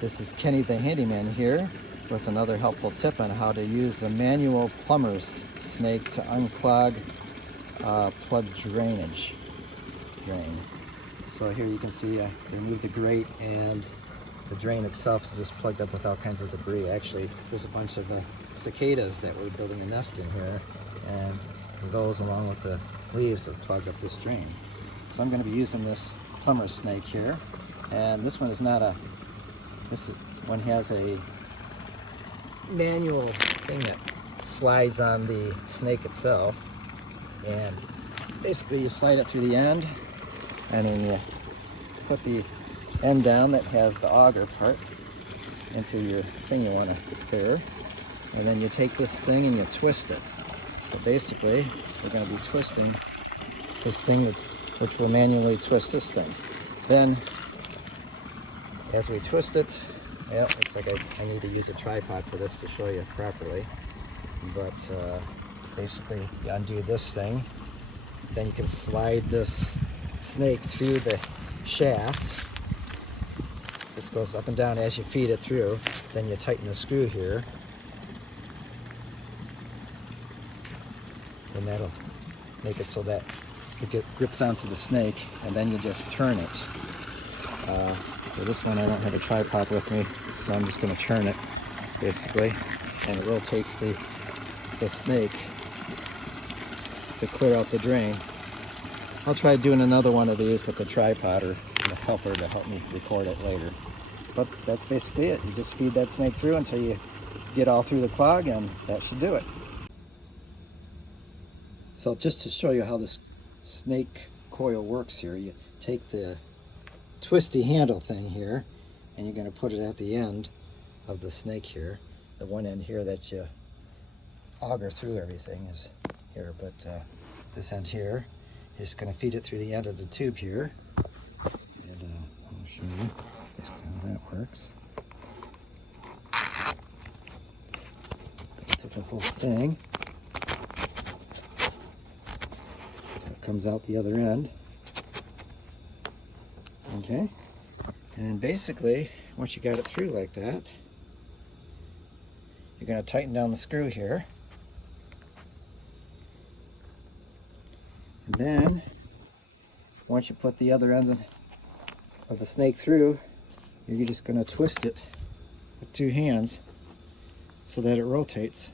This is Kenny the Handyman here with another helpful tip on how to use a manual plumber's snake to unclog plug drainage drain. So here you can see I removed the grate and the drain itself is just plugged up with all kinds of debris. Actually, there's a bunch of cicadas that were building a nest in here, and those along with the leaves have plugged up this drain. So I'm going to be using this plumber's snake here, and this one is not a This one has a manual thing that slides on the snake itself, and basically you slide it through the end, and then you put the end down that has the auger part into your thing you want to clear, and then you take this thing and you twist it. So basically we're going to be twisting this thing, which will manually twist this thing. Then as we twist it, well, looks like I need to use a tripod for this to show you properly, but basically you undo this thing, then you can slide this snake through the shaft. This goes up and down as you feed it through, then you tighten the screw here, and that'll make it so that it grips onto the snake, and then you just turn it. For this one I don't have a tripod with me, so I'm just going to turn it basically, and it rotates the snake to clear out the drain. I'll try doing another one of these with the tripod or a helper to help me record it later. But that's basically it. You just feed that snake through until you get all through the clog, and that should do it. So just to show you how this snake coil works here, you take the twisty handle thing here, and you're going to put it at the end of the snake here. The one end here that you auger through everything is here, but this end here, you're just going to feed it through the end of the tube here, and I'll show you just how that works. Take the whole thing, so it comes out the other end. Okay, and basically once you got it through like that, you're going to tighten down the screw here, and then once you put the other end of the snake through, you're just going to twist it with two hands so that it rotates.